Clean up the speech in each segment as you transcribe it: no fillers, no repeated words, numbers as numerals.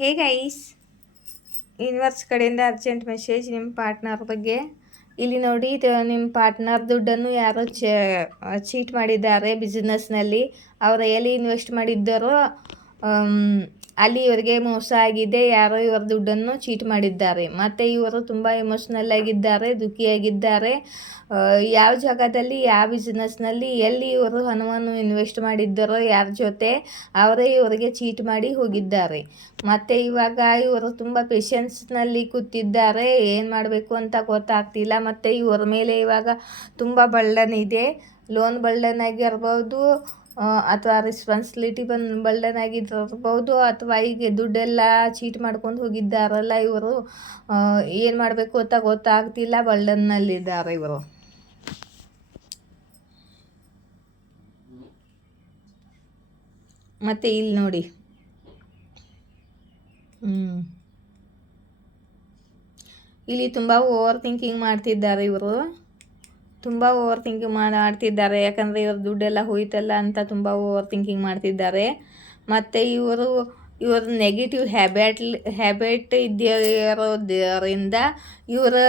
Hey guys, universe ಕಡೆಯಿಂದ urgent message ನಿಮ್ಮ partner ಬಗ್ಗೆ. ಇಲ್ಲಿ ನೋಡಿ, ನಿಮ್ಮ ಪಾರ್ಟ್ನರ್ ದುಡ್ಡನ್ನು ಯಾರೋ ಚೀಟ್ ಮಾಡಿದ್ದಾರೆ ಬಿಸ್ನೆಸ್ನಲ್ಲಿ. ಅವರು ಎಲ್ಲಿ ಇನ್ವೆಸ್ಟ್ ಮಾಡಿದ್ದಾರೋ ಅಲ್ಲಿ ಇವರಿಗೆ ಮೋಸ ಆಗಿದೆ. ಯಾರೋ ಇವರ ದುಡ್ಡನ್ನು ಚೀಟ್ ಮಾಡಿದ್ದಾರೆ. ಮತ್ತು ಇವರು ತುಂಬ ಎಮೋಷ್ನಲ್ ಆಗಿದ್ದಾರೆ, ದುಃಖಿಯಾಗಿದ್ದಾರೆ. ಯಾವ ಜಾಗದಲ್ಲಿ, ಯಾವ ಬಿಸ್ನೆಸ್ನಲ್ಲಿ, ಎಲ್ಲಿ ಇವರು ಹಣವನ್ನು ಇನ್ವೆಸ್ಟ್ ಮಾಡಿದ್ದಾರೋ, ಯಾರ ಜೊತೆ, ಅವರೇ ಇವರಿಗೆ ಚೀಟ್ ಮಾಡಿ ಹೋಗಿದ್ದಾರೆ. ಮತ್ತು ಇವಾಗ ಇವರು ತುಂಬ ಪೇಷನ್ಸ್ನಲ್ಲಿ ಕೂತಿದ್ದಾರೆ. ಏನು ಮಾಡಬೇಕು ಅಂತ ಗೊತ್ತಾಗ್ತಿಲ್ಲ. ಮತ್ತು ಇವರ ಮೇಲೆ ಇವಾಗ ತುಂಬ ಬರ್ಡನ್ ಇದೆ. ಲೋನ್ ಬರ್ಡನ್ ಆಗಿರ್ಬೋದು, ಅಥವಾ ರೆಸ್ಪಾನ್ಸಿಬಿಲಿಟಿ ಬರ್ಡನ್ ಆಗಿರ್ಬೋದು, ಅಥವಾ ಈಗ ದುಡ್ಡೆಲ್ಲ ಚೀಟ್ ಮಾಡ್ಕೊಂಡು ಹೋಗಿದ್ದಾರಲ್ಲ ಇವರು. ಏನು ಮಾಡಬೇಕು ಅಂತ ಗೊತ್ತಾಗ್ತಿಲ್ಲ, ಬರ್ಡನ್ನಲ್ಲಿದ್ದಾರೆ ಇವರು. ಮತ್ತು ಇಲ್ಲಿ ನೋಡಿ, ಇಲ್ಲಿ ತುಂಬ ಓವರ್ ಥಿಂಕಿಂಗ್ ಮಾಡ್ತಿದ್ದಾರೆ ಇವರು. ತುಂಬ ಓವರ್ ಥಿಂಕಿಂಗ್ ಮಾಡ್ತಿದ್ದಾರೆ. ಯಾಕಂದರೆ ಇವ್ರ ದುಡ್ಡೆಲ್ಲ ಹೋಯ್ತಲ್ಲ ಅಂತ ತುಂಬ ಓವರ್ ಥಿಂಕಿಂಗ್ ಮಾಡ್ತಿದ್ದಾರೆ. ಮತ್ತು ಇವ್ರ ನೆಗೆಟಿವ್ ಹ್ಯಾಬಿಟ್ ಇರೋದರಿಂದ ಇವರು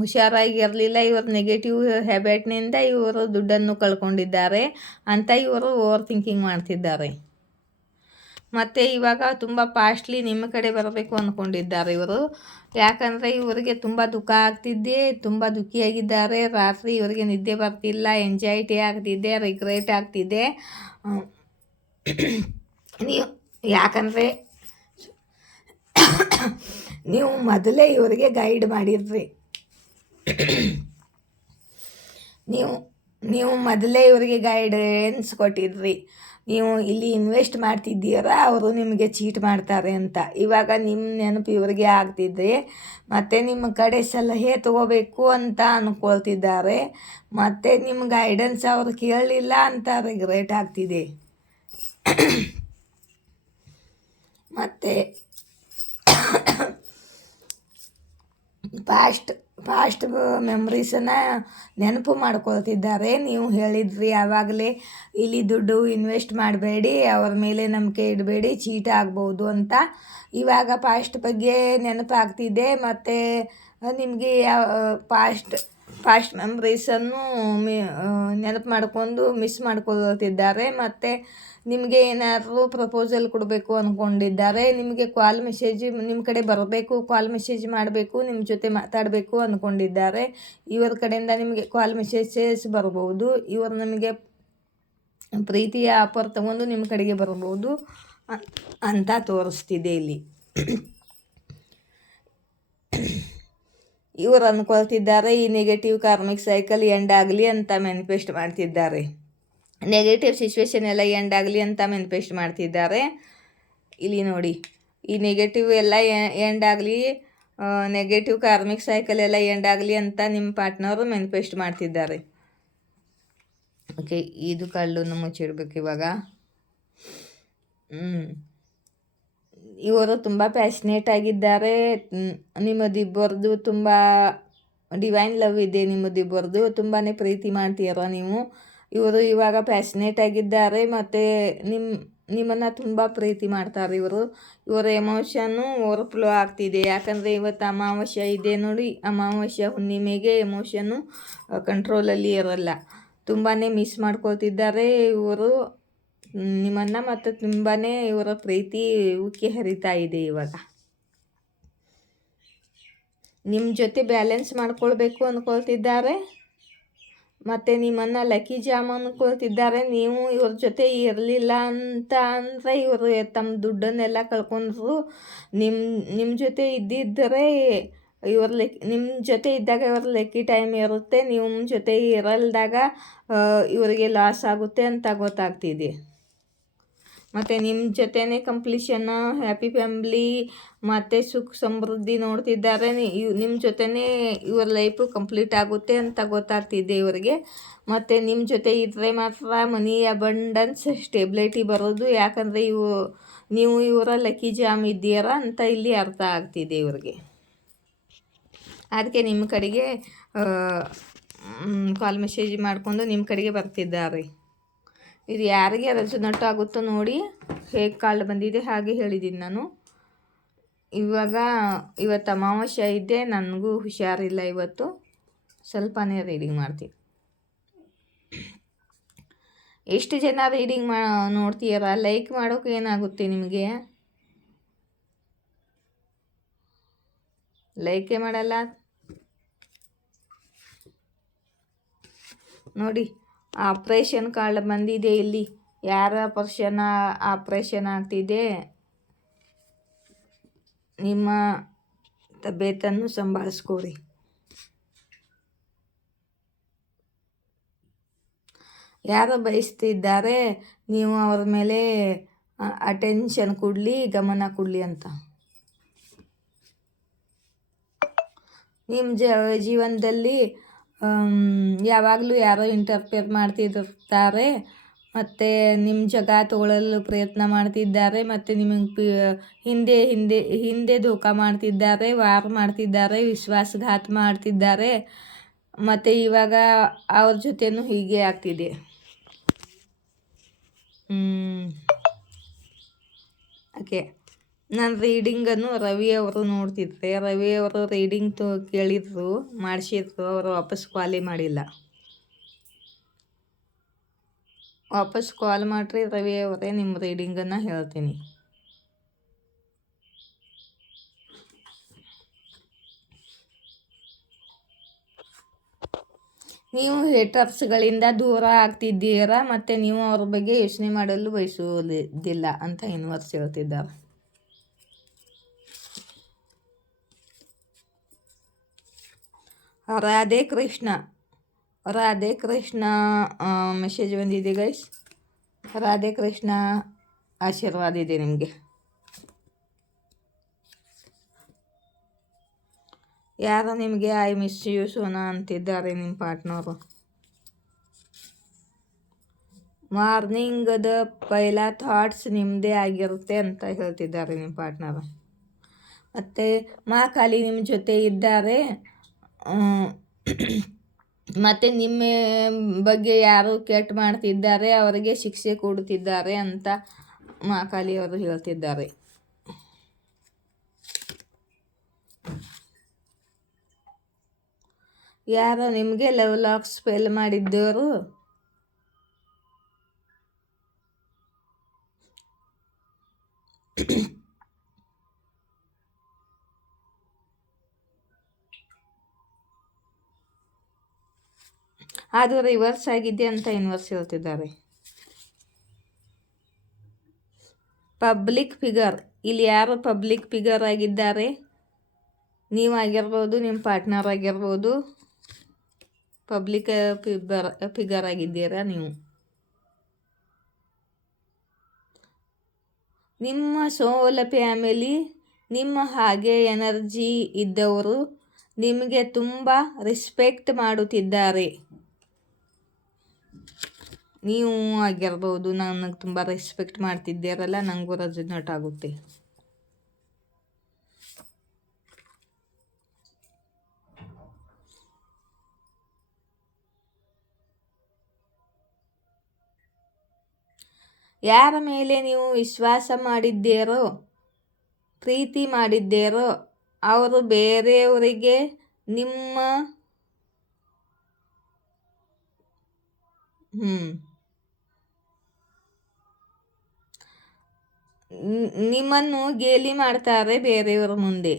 ಹುಷಾರಾಗಿರಲಿಲ್ಲ. ಇವ್ರ ನೆಗೆಟಿವ್ ಹ್ಯಾಬಿಟ್ನಿಂದ ಇವರು ದುಡ್ಡನ್ನು ಕಳ್ಕೊಂಡಿದ್ದಾರೆ ಅಂತ ಇವರು ಓವರ್ ಥಿಂಕಿಂಗ್ ಮಾಡ್ತಿದ್ದಾರೆ. ಮತ್ತು ಇವಾಗ ತುಂಬ ಫಾಸ್ಟ್ಲಿ ನಿಮ್ಮ ಕಡೆ ಬರಬೇಕು ಅಂದ್ಕೊಂಡಿದ್ದಾರೆ ಇವರು. ಯಾಕಂದರೆ ಇವರಿಗೆ ತುಂಬ ದುಃಖ ಆಗ್ತಿದ್ದೆ, ತುಂಬ ದುಃಖಿಯಾಗಿದ್ದಾರೆ. ರಾತ್ರಿ ಇವರಿಗೆ ನಿದ್ದೆ ಬರ್ತಿಲ್ಲ, ಎಂಜೈಟಿ ಆಗ್ತಿದೆ, ರಿಗ್ರೆಟ್ ಆಗ್ತಿದೆ. ಯಾಕಂದರೆ ನೀವು ಮೊದಲೇ ಇವರಿಗೆ ಗೈಡ್ ಮಾಡಿದ್ರಿ. ನೀವು ಮೊದಲೇ ಇವರಿಗೆ ಗೈಡೆನ್ಸ್ ಕೊಟ್ಟಿದ್ರಿ. ನೀವು ಇಲ್ಲಿ ಇನ್ವೆಸ್ಟ್ ಮಾಡ್ತಿದ್ದೀರಾ, ಅವರು ನಿಮಗೆ ಚೀಟ್ ಮಾಡ್ತಾರೆ ಅಂತ. ಇವಾಗ ನಿಮ್ಮ ನೆನಪು ಇವರಿಗೆ ಆಗ್ತಿದೆ. ಮತ್ತು ನಿಮ್ಮ ಕಡೆ ಸಲಹೆ ತಗೋಬೇಕು ಅಂತ ಅಂದ್ಕೊಳ್ತಿದ್ದಾರೆ. ಮತ್ತು ನಿಮ್ಮ ಗೈಡೆನ್ಸ್ ಅವರು ಕೇಳಲಿಲ್ಲ ಅಂತ ರಿಗ್ರೆಟ್ ಆಗ್ತಿದೆ. ಮತ್ತು ಪಾಸ್ಟ್ ಮೆಮ್ರೀಸನ್ನು ನೆನಪು ಮಾಡ್ಕೊಳ್ತಿದ್ದಾರೆ. ನೀವು ಹೇಳಿದ್ರಿ ಆವಾಗಲೇ, ಇಲ್ಲಿ ದುಡ್ಡು ಇನ್ವೆಸ್ಟ್ ಮಾಡಬೇಡಿ, ಅವ್ರ ಮೇಲೆ ನಂಬಿಕೆ ಇಡಬೇಡಿ, ಚೀಟ್ ಆಗ್ಬೋದು ಅಂತ. ಇವಾಗ ಪಾಸ್ಟ್ ಬಗ್ಗೆ ನೆನಪಾಗ್ತಿದೆ. ಮತ್ತು ನಿಮಗೆ ಪಾಸ್ಟ್ ಮೆಮ್ರೀಸನ್ನು ನೆನಪು ಮಾಡ್ಕೊಂಡು ಮಿಸ್ ಮಾಡ್ಕೊಳ್ತಿದ್ದಾರೆ. ಮತ್ತು ನಿಮಗೆ ಏನಾದರೂ ಪ್ರಪೋಸಲ್ ಕೊಡಬೇಕು ಅಂದ್ಕೊಂಡಿದ್ದಾರೆ. ನಿಮಗೆ ಕಾಲ್ ಮೆಸೇಜ್ ನಿಮ್ಮ ಕಡೆ ಬರಬೇಕು, ಕಾಲ್ ಮೆಸೇಜ್ ಮಾಡಬೇಕು, ನಿಮ್ಮ ಜೊತೆ ಮಾತಾಡಬೇಕು ಅಂದ್ಕೊಂಡಿದ್ದಾರೆ. ಇವರ ಕಡೆಯಿಂದ ನಿಮಗೆ ಕಾಲ್ ಮೆಸೇಜಸ್ ಬರ್ಬೋದು. ಇವರು ನಿಮಗೆ ಪ್ರೀತಿಯ ಆಫರ್ ತಗೊಂಡು ನಿಮ್ಮ ಕಡೆಗೆ ಬರ್ಬೋದು ಅಂತ ತೋರಿಸ್ತಿದೆ ಇಲ್ಲಿ. ಇವರು ಅಂದ್ಕೊಳ್ತಿದ್ದಾರೆ ಈ ನೆಗೆಟಿವ್ ಕಾರ್ಮಿಕ್ ಸೈಕಲ್ ಎಂಡ್ ಆಗಲಿ ಅಂತ ಮ್ಯಾನಿಫೆಸ್ಟ್ ಮಾಡ್ತಿದ್ದಾರೆ. ನೆಗೆಟಿವ್ ಸಿಚುವೇಶನ್ ಎಲ್ಲ ಎಂಡ್ ಆಗಲಿ ಅಂತ ಮ್ಯಾನಿಫೆಸ್ಟ್ ಮಾಡ್ತಿದ್ದಾರೆ. ಇಲ್ಲಿ ನೋಡಿ, ಈ ನೆಗೆಟಿವ್ ಎಲ್ಲ ಎಂಡ್ ಆಗಲಿ, ನೆಗೆಟಿವ್ ಕಾರ್ಮಿಕ್ ಸೈಕಲ್ ಎಲ್ಲ ಎಂಡ್ ಆಗಲಿ ಅಂತ ನಿಮ್ಮ ಪಾರ್ಟ್ನರು ಮ್ಯಾನಿಫೆಸ್ಟ್ ಮಾಡ್ತಿದ್ದಾರೆ. ಓಕೆ, ಇದು ಕಳ್ಳನ್ನು ಮುಚ್ಚಿಡ್ಬೇಕು ಇವಾಗ. ಇವರು ತುಂಬ ಪ್ಯಾಷನೇಟ್ ಆಗಿದ್ದಾರೆ. ನಿಮ್ಮದಿಬ್ಬರದು ತುಂಬ ಡಿವೈನ್ ಲವ್ ಇದೆ. ನಿಮ್ಮದಿಬ್ಬರದು ತುಂಬಾ ಪ್ರೀತಿ ಮಾಡ್ತೀರ ನೀವು. ಇವರು ಇವಾಗ ಪ್ಯಾಷನೇಟ್ ಆಗಿದ್ದಾರೆ. ಮತ್ತು ನಿಮ್ಮನ್ನು ತುಂಬ ಪ್ರೀತಿ ಮಾಡ್ತಾರೆ ಇವರು. ಇವರ ಎಮೋಷನ್ನು ಓವರ್ಫ್ಲೋ ಆಗ್ತಿದೆ. ಯಾಕಂದರೆ ಇವತ್ತು ಅಮಾವಾಸ್ಯೆ ಇದೆ ನೋಡಿ. ಅಮಾವಾಸ್ಯೆ ಹುಣ್ಣಿಮೆಗೆ ಎಮೋಷನ್ನು ಕಂಟ್ರೋಲಲ್ಲಿ ಇರಲ್ಲ. ತುಂಬಾ ಮಿಸ್ ಮಾಡ್ಕೊಳ್ತಿದ್ದಾರೆ ಇವರು ನಿಮ್ಮನ್ನು. ಮತ್ತು ತುಂಬಾ ಇವರ ಪ್ರೀತಿ ಉಕ್ಕಿ ಹರಿತಾ ಇದೆ ಇವಾಗ. ನಿಮ್ಮ ಜೊತೆ ಬ್ಯಾಲೆನ್ಸ್ ಮಾಡ್ಕೊಳ್ಬೇಕು ಅಂದ್ಕೊಳ್ತಿದ್ದಾರೆ. ಮತ್ತು ನಿಮ್ಮನ್ನು ಲಕ್ಕಿ ಜಾಮ್ ಅಂದ್ಕೊಳ್ತಿದ್ದಾರೆ. ನೀವು ಇವ್ರ ಜೊತೆ ಇರಲಿಲ್ಲ ಅಂತ ಅಂದರೆ ಇವರು ತಮ್ಮ ದುಡ್ಡನ್ನೆಲ್ಲ ಕಳ್ಕೊಂಡ್ರು. ನಿಮ್ಮ ಜೊತೆ ಇದ್ದಿದ್ದರೆ ನಿಮ್ಮ ಜೊತೆ ಇದ್ದಾಗ ಇವ್ರ ಲಕ್ಕಿ ಟೈಮ್ ಇರುತ್ತೆ. ನಿಮ್ಮ ಜೊತೆ ಇರಲ್ದಾಗ ಇವರಿಗೆ ಲಾಸ್ ಆಗುತ್ತೆ ಅಂತ ಗೊತ್ತಾಗ್ತಿದೆ. ಮತ್ತು ನಿಮ್ಮ ಜೊತೆನೇ ಕಂಪ್ಲೀಷನ್ನು, ಹ್ಯಾಪಿ ಫ್ಯಾಮ್ಲಿ ಮತ್ತು ಸುಖ ಸಮೃದ್ಧಿ ನೋಡ್ತಿದ್ದಾರೆ. ನಿಮ್ಮ ಜೊತೆನೇ ಇವ್ರ ಲೈಫು ಕಂಪ್ಲೀಟ್ ಆಗುತ್ತೆ ಅಂತ ಗೊತ್ತಾಗ್ತಿದೆ ಇವರಿಗೆ. ಮತ್ತು ನಿಮ್ಮ ಜೊತೆ ಇದ್ದರೆ ಮಾತ್ರ ಮನಿ ಅಬಂಡೆನ್ಸ್, ಸ್ಟೆಬಿಲಿಟಿ ಬರೋದು. ಯಾಕಂದರೆ ನೀವು ಇವರ ಲಕ್ಕಿ ಜಾಮ್ ಇದ್ದೀರಾ ಅಂತ ಇಲ್ಲಿ ಅರ್ಥ ಆಗ್ತಿದೆ ಇವ್ರಿಗೆ. ಅದಕ್ಕೆ ನಿಮ್ಮ ಕಡೆಗೆ ಕಾಲ್ ಮೆಸೇಜ್ ಮಾಡಿಕೊಂಡು ನಿಮ್ಮ ಕಡೆಗೆ ಬರ್ತಿದ್ದಾರೆ. ಇದು ಯಾರಿಗೆ ರೆಸೊನೇಟ್ ಆಗುತ್ತೋ ನೋಡಿ. ಹೇಗೆ ಕಾಲ್ ಬಂದಿದೆ ಹಾಗೆ ಹೇಳಿದ್ದೀನಿ ನಾನು. ಇವತ್ತು ಅಮಾವಾಸ್ಯೆ ಇದೆ, ನನಗೂ ಹುಷಾರಿಲ್ಲ ಇವತ್ತು, ಸ್ವಲ್ಪನೇ ರೀಡಿಂಗ್ ಮಾಡ್ತೀನಿ. ಎಷ್ಟು ಜನ ರೀಡಿಂಗ್ ನೋಡ್ತೀರ? ಲೈಕ್ ಮಾಡೋಕೆ ಏನಾಗುತ್ತೆ ನಿಮಗೆ? ಲೈಕೇ ಮಾಡಲ್ಲ ನೋಡಿ. ಆಪ್ರೇಷನ್ ಕಾರ್ಡ್ ಬಂದಿದೆ ಇಲ್ಲಿ. ಯಾರ ಆಪ್ರೇಷನ್ ಆಗ್ತಿದೆ, ನಿಮ್ಮ ತಬ್ಯೇತನ್ನು ಸಂಭಾಳಿಸ್ಕೋರಿ. ಯಾರು ಬಯಸ್ತಿದ್ದಾರೆ ನೀವು ಅವ್ರ ಮೇಲೆ ಅಟೆನ್ಷನ್ ಕೊಡಲಿ, ಗಮನ ಕೊಡಲಿ ಅಂತ. ನಿಮ್ಮ ಜೀವನದಲ್ಲಿ ಯಾವಾಗಲೂ ಯಾರೋ ಇಂಟರ್ಫಿಯರ್ ಮಾಡ್ತಿರ್ತಾರೆ, ಮತ್ತು ನಿಮ್ಮ ಜಾಗ ತಗೊಳ್ಳಲು ಪ್ರಯತ್ನ ಮಾಡ್ತಿದ್ದಾರೆ, ಮತ್ತು ನಿಮಗೆ ಹಿಂದೆ ಧೋಖ ಮಾಡ್ತಿದ್ದಾರೆ, ವಾರ್ ಮಾಡ್ತಿದ್ದಾರೆ, ವಿಶ್ವಾಸಘಾತ ಮಾಡ್ತಿದ್ದಾರೆ, ಮತ್ತು ಇವಾಗ ಅವ್ರ ಜೊತೆನೂ ಹೀಗೆ ಆಗ್ತಿದೆ. ಓಕೆ, ನನ್ನ ರೀಡಿಂಗನ್ನು ರವಿ ಅವರು ನೋಡ್ತಿದ್ರೆ, ರವಿ ಅವರು ರೀಡಿಂಗ್ ಕೇಳಿದ್ರು, ಮಾಡಿಸಿದ್ರು, ಅವರು ವಾಪಸ್ ಕಾಲೇ ಮಾಡಿಲ್ಲ. ವಾಪಸ್ ಕಾಲ್ ಮಾಡಿರಿ ರವಿ ಅವರೇ, ನಿಮ್ಮ ರೀಡಿಂಗನ್ನು ಹೇಳ್ತೀನಿ. ನೀವು ಹೇಟರ್ಸ್ಗಳಿಂದ ದೂರ ಆಗ್ತಿದ್ದೀರಾ, ಮತ್ತು ನೀವು ಅವ್ರ ಬಗ್ಗೆ ಯೋಚನೆ ಮಾಡಲು ಬಯಸುವುದಿಲ್ಲ ಅಂತ ಯೂನಿವರ್ಸ್ ಹೇಳ್ತಿದ್ದಾರೆ. ರಾಧೆ ಕೃಷ್ಣ ಮೆಸೇಜ್ ಬಂದಿದೆ ಗೈಸ್. ರಾಧೆ ಕೃಷ್ಣ ಆಶೀರ್ವಾದ ಇದೆ ನಿಮಗೆ. ಯಾರು ನಿಮಗೆ ಐ ಮಿಸ್ ಯು ಸೋನಾ ಅಂತಿದ್ದಾರೆ ನಿಮ್ಮ ಪಾರ್ಟ್ನರು. ಮಾರ್ನಿಂಗದ ಪೈಲಾ ಥಾಟ್ಸ್ ನಿಮ್ಮದೇ ಆಗಿರುತ್ತೆ ಅಂತ ಹೇಳ್ತಿದ್ದಾರೆ ನಿಮ್ಮ ಪಾರ್ಟ್ನರು. ಮತ್ತು ಮಹಾಕಾಲಿ ನಿಮ್ಮ ಜೊತೆ ಇದ್ದಾರೆ, ಮತ್ತು ನಿಮ್ಮ ಬಗ್ಗೆ ಯಾರು ಕೆಟ್ಟ ಮಾಡ್ತಿದ್ದಾರೆ ಅವರಿಗೆ ಶಿಕ್ಷೆ ಕೊಡುತ್ತಿದ್ದಾರೆ ಅಂತ ಮಹಾಕಾಲಿಯವರು ಹೇಳ್ತಿದ್ದಾರೆ. ಯಾರೋ ನಿಮಗೆ ಲವ್ ಲಾಕ್ ಸ್ಪೆಲ್ ಮಾಡಿದ್ದವರು ಅದು ರಿವರ್ಸ್ ಆಗಿದೆ ಅಂತ ಯೂನಿವರ್ಸ್ ಹೇಳ್ತಿದ್ದಾರೆ. ಪಬ್ಲಿಕ್ ಫಿಗರ್, ಇಲ್ಲಿ ಯಾರು ಪಬ್ಲಿಕ್ ಫಿಗರ್ ಆಗಿದ್ದಾರೆ, ನೀವು ಆಗಿರ್ಬೋದು, ನಿಮ್ಮ ಪಾರ್ಟ್ನರ್ ಆಗಿರ್ಬೋದು, ಪಬ್ಲಿಕ್ ಫಿಗರ್ ಆಗಿದ್ದೀರಾ ನೀವು. ನಿಮ್ಮ ಸೋಲ್ ಫ್ಯಾಮಿಲಿ, ನಿಮ್ಮ ಹಾಗೆ ಎನರ್ಜಿ ಇದ್ದವರು ನಿಮಗೆ ತುಂಬ ರೆಸ್ಪೆಕ್ಟ್ ಮಾಡುತ್ತಿದ್ದಾರೆ. ನೀವು ಆಗಿರ್ಬೋದು, ನನಗೆ ತುಂಬ ರೆಸ್ಪೆಕ್ಟ್ ಮಾಡ್ತಿದ್ದೀರಲ್ಲ, ನನಗೂ ರೆಸೊನೇಟ್ ಆಗುತ್ತೆ. ಯಾರ ಮೇಲೆ ನೀವು ವಿಶ್ವಾಸ ಮಾಡಿದ್ದೀರೋ, ಪ್ರೀತಿ ಮಾಡಿದ್ದೀರೋ, ಅವರು ಬೇರೆಯವರಿಗೆ ನಿಮ್ಮನ್ನು ಗೇಲಿ ಮಾಡ್ತಾರೆ ಬೇರೆಯವರ ಮುಂದೆ.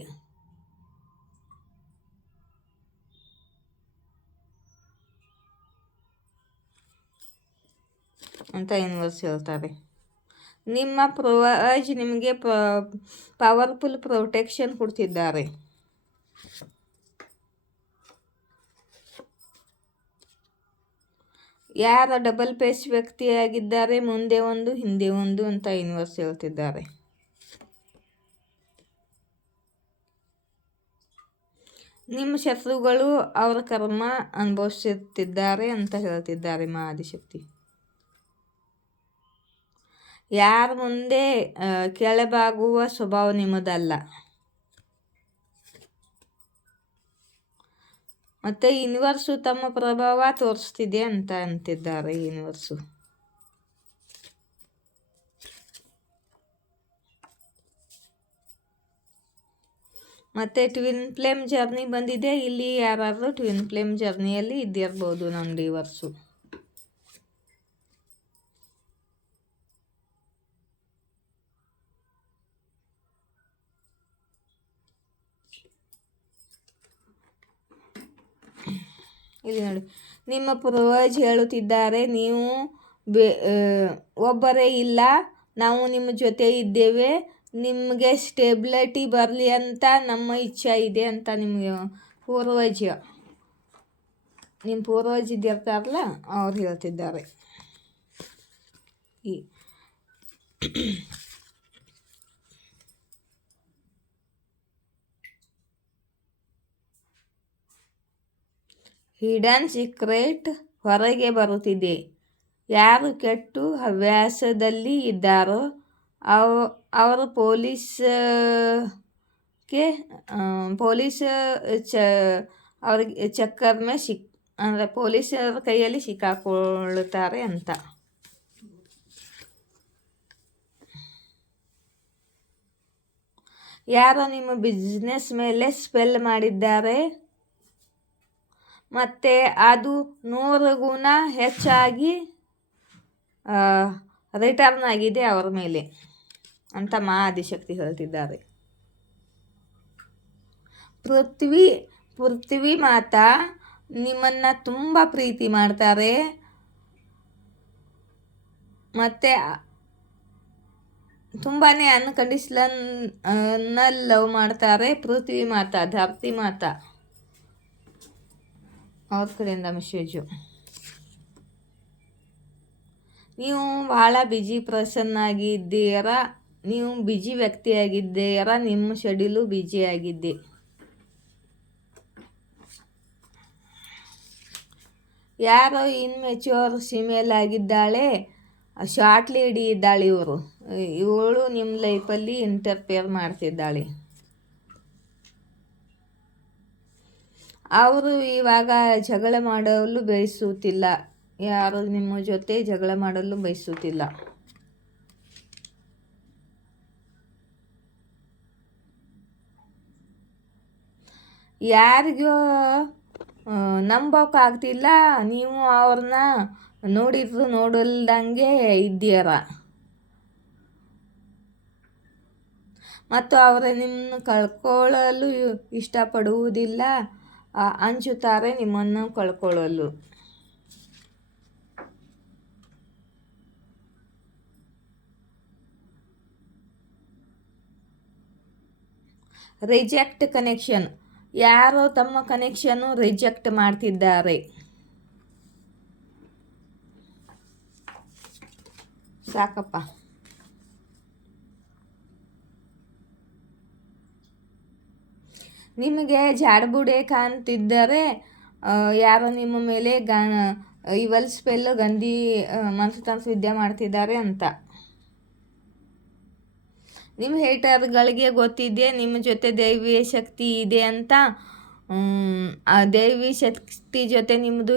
ಅಂತ ಯೂನಿವರ್ಸ್ ಹೇಳ್ತಾರೆ. ನಿಮ್ಮ ಪ್ರೊವಾಜ್ ನಿಮಗೆ ಪವರ್ಫುಲ್ ಪ್ರೊಟೆಕ್ಷನ್ ಕೊಡ್ತಿದ್ದಾರೆ. ಯಾರ ಡಬಲ್ ಫೇಸ್ ವ್ಯಕ್ತಿಯಾಗಿದ್ದಾರೆ, ಮುಂದೆ ಒಂದು ಹಿಂದೆ ಒಂದು ಅಂತ ಯೂನಿವರ್ಸ್ ಹೇಳ್ತಿದ್ದಾರೆ. ನಿಮ್ಮ ಶತ್ರುಗಳು ಅವರ ಕರ್ಮ ಅನುಭವಿಸುತ್ತಿದ್ದಾರೆ ಅಂತ ಹೇಳ್ತಿದ್ದಾರೆ ಮಹಾದಿಶಕ್ತಿ. ಯಾರ ಮುಂದೆ ಕೆಳಬಾಗುವ ಸ್ವಭಾವ ನಿಮ್ಮದಲ್ಲ. ಮತ್ತು ಯೂನಿವರ್ಸು ತಮ್ಮ ಪ್ರಭಾವ ತೋರಿಸ್ತಿದೆ ಅಂತ ಅಂತಿದ್ದಾರೆ ಯೂನಿವರ್ಸು. ಮತ್ತು ಟ್ವಿನ್ ಫ್ಲೇಮ್ ಜರ್ನಿ ಬಂದಿದೆ. ಇಲ್ಲಿ ಯಾರಾದರೂ ಟ್ವಿನ್ ಫ್ಲೇಮ್ ಜರ್ನಿಯಲ್ಲಿ ಇದ್ದಿರ್ಬೋದು ನಮ್ಮ ಡಿವರ್ಸು. ಇಲ್ಲಿ ನೋಡಿ, ನಿಮ್ಮ ಪೂರ್ವಜ ಹೇಳುತ್ತಿದ್ದಾರೆ, ನೀವು ಒಬ್ಬರೇ ಇಲ್ಲ, ನಾವು ನಿಮ್ಮ ಜೊತೆ ಇದ್ದೇವೆ, ನಿಮಗೆ ಸ್ಟೆಬಿಲಿಟಿ ಬರಲಿ ಅಂತ ನಮ್ಮ ಇಚ್ಛೆ ಇದೆ ಅಂತ ನಿಮ್ಮ ಪೂರ್ವಜ ಇದ್ದಿರ್ತಾರಲ್ಲ ಅವ್ರು ಹೇಳ್ತಿದ್ದಾರೆ. ಈ ಹಿಡನ್ ಸೀಕ್ರೆಟ್ ಹೊರಗೆ ಬರುತ್ತಿದೆ. ಯಾರು ಕೆಟ್ಟ ಹವ್ಯಾಸದಲ್ಲಿ ಇದ್ದಾರೋ ಅವರು ಅವ್ರಿಗೆ ಚಕ್ಕರ್ಮೆ ಅಂದರೆ ಪೊಲೀಸರ ಕೈಯಲ್ಲಿ ಸಿಕ್ಕಾಕೊಳ್ತಾರೆ ಅಂತ. ಯಾರೋ ನಿಮ್ಮ ಬಿಸ್ನೆಸ್ ಮೇಲೆ ಸ್ಪೆಲ್ ಮಾಡಿದ್ದಾರೆ ಮತ್ತು ಅದು 100 ಗುಣ ಹೆಚ್ಚಾಗಿ ರಿಟರ್ನ್ ಆಗಿದೆ ಅವರ ಮೇಲೆ ಅಂತ ಆದಿಶಕ್ತಿ ಹೇಳ್ತಿದ್ದಾರೆ. ಪೃಥ್ವಿ ಮಾತಾ ನಿಮ್ಮನ್ನು ತುಂಬ ಪ್ರೀತಿ ಮಾಡ್ತಾರೆ ಮತ್ತು ತುಂಬಾ ಅನ್ಕಂಡೀಷನಲ್ ಲವ್ ಮಾಡ್ತಾರೆ. ಪೃಥ್ವಿ ಮಾತಾ, ಧರತಿ ಮಾತಾ ಅವ್ರ ಕಡೆಯಿಂದ ಮೆಸೇಜು. ನೀವು ಭಾಳ ಬ್ಯುಸಿ ಪರ್ಸನ್ ಆಗಿದ್ದೀರಾ, ನೀವು ಬ್ಯುಸಿ ವ್ಯಕ್ತಿಯಾಗಿದ್ದೀರಾ, ನಿಮ್ಮ ಶೆಡ್ಯೂಲು ಬ್ಯುಸಿ ಆಗಿದೆ. ಯಾರೋ ಇನ್ಮೆಚ್ಯೂರ್ ಫಿಮೇಲ್ ಆಗಿದ್ದಾಳೆ, ಶಾರ್ಟ್ ಲೇಡಿ ಇದ್ದಾಳೆ. ಇವಳು ನಿಮ್ಮ ಲೈಫಲ್ಲಿ ಇಂಟರ್ಫಿಯರ್ ಮಾಡ್ತಿದ್ದಾಳೆ. ಅವರು ಇವಾಗ ಜಗಳ ಮಾಡಲು ಬಯಸುತ್ತಿಲ್ಲ. ಯಾರು ನಿಮ್ಮ ಜೊತೆ ಜಗಳ ಮಾಡಲು ಬಯಸುತ್ತಿಲ್ಲ. ಯಾರಿಗೂ ನಂಬೋಕ್ಕಾಗ್ತಿಲ್ಲ, ನೀವು ಅವ್ರನ್ನ ನೋಡಿದ್ರು ನೋಡಲ್ದಂಗೆ ಇದ್ದೀರ ಮತ್ತು ಅವರು ನಿಮ್ಮನ್ನು ಕಳ್ಕೊಳ್ಳಲು ಇಷ್ಟಪಡುವುದಿಲ್ಲ, ಅಂಚುತ್ತಾರೆ ನಿಮ್ಮನ್ನು ಕಳ್ಕೊಳ್ಳಲು. ರಿಜೆಕ್ಟ್ ಕನೆಕ್ಷನ್, ಯಾರೋ ತಮ್ಮ ಕನೆಕ್ಷನ್ನು ರಿಜೆಕ್ಟ್ ಮಾಡ್ತಿದ್ದಾರೆ. ಸಾಕಪ್ಪ. ನಿಮಗೆ ಜಾಡ್ಬುಡೆ ಕಾಣ್ತಿದ್ದರೆ ಯಾರೋ ನಿಮ್ಮ ಮೇಲೆ ಇವಲ್ ಸ್ಪೆಲ್ಲು ಗಂಧಿ ಮನಸ್ಸು ವಿದ್ಯೆ ಮಾಡ್ತಿದ್ದಾರೆ ಅಂತ. ನಿಮ್ಮ ಹೇಟರ್ಗಳಿಗೆ ಗೊತ್ತಿದೆ ನಿಮ್ಮ ಜೊತೆ ದೈವಿ ಶಕ್ತಿ ಇದೆ ಅಂತ. ಆ ದೈವಿ ಶಕ್ತಿ ಜೊತೆ ನಿಮ್ಮದು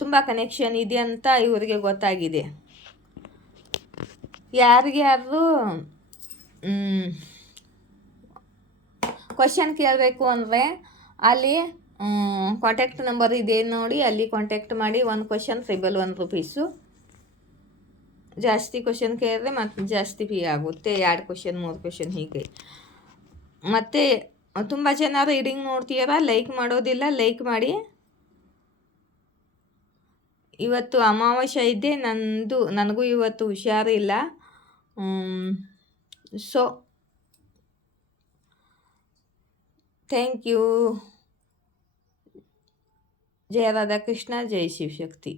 ತುಂಬ ಕನೆಕ್ಷನ್ ಇದೆ ಅಂತ ಇವರಿಗೆ ಗೊತ್ತಾಗಿದೆ. ಯಾರಿಗ್ಯಾರು ಕ್ವಶನ್ ಕೇಳಬೇಕು ಅಂದರೆ ಅಲ್ಲಿ ಕಾಂಟ್ಯಾಕ್ಟ್ ನಂಬರ್ ಇದೆ ನೋಡಿ, ಅಲ್ಲಿ ಕಾಂಟ್ಯಾಕ್ಟ್ ಮಾಡಿ. 1 ಕ್ವಶನ್ ಟ್ರಿಬಲ್ 1 ರೂಪೀಸು. ಜಾಸ್ತಿ ಕ್ವಶನ್ ಕೇಳಿದ್ರೆ ಮತ್ತು ಜಾಸ್ತಿ ಫೀ ಆಗುತ್ತೆ. 2 ಕ್ವಶನ್ 3 ಕ್ವಶನ್ ಹೀಗೆ. ಮತ್ತು ತುಂಬ ಜನ ರೀಡಿಂಗ್ ನೋಡ್ತೀರ, ಲೈಕ್ ಮಾಡೋದಿಲ್ಲ, ಲೈಕ್ ಮಾಡಿ. ಇವತ್ತು ಅಮಾವಾಸ್ಯೆ ಇದೆ, ನನಗೂ ಇವತ್ತು ಹುಷಾರಿಲ್ಲ. So thank you. ಜಯ ರಾಧಾಕೃಷ್ಣ, ಜೈ ಶಿವಶಕ್ತಿ.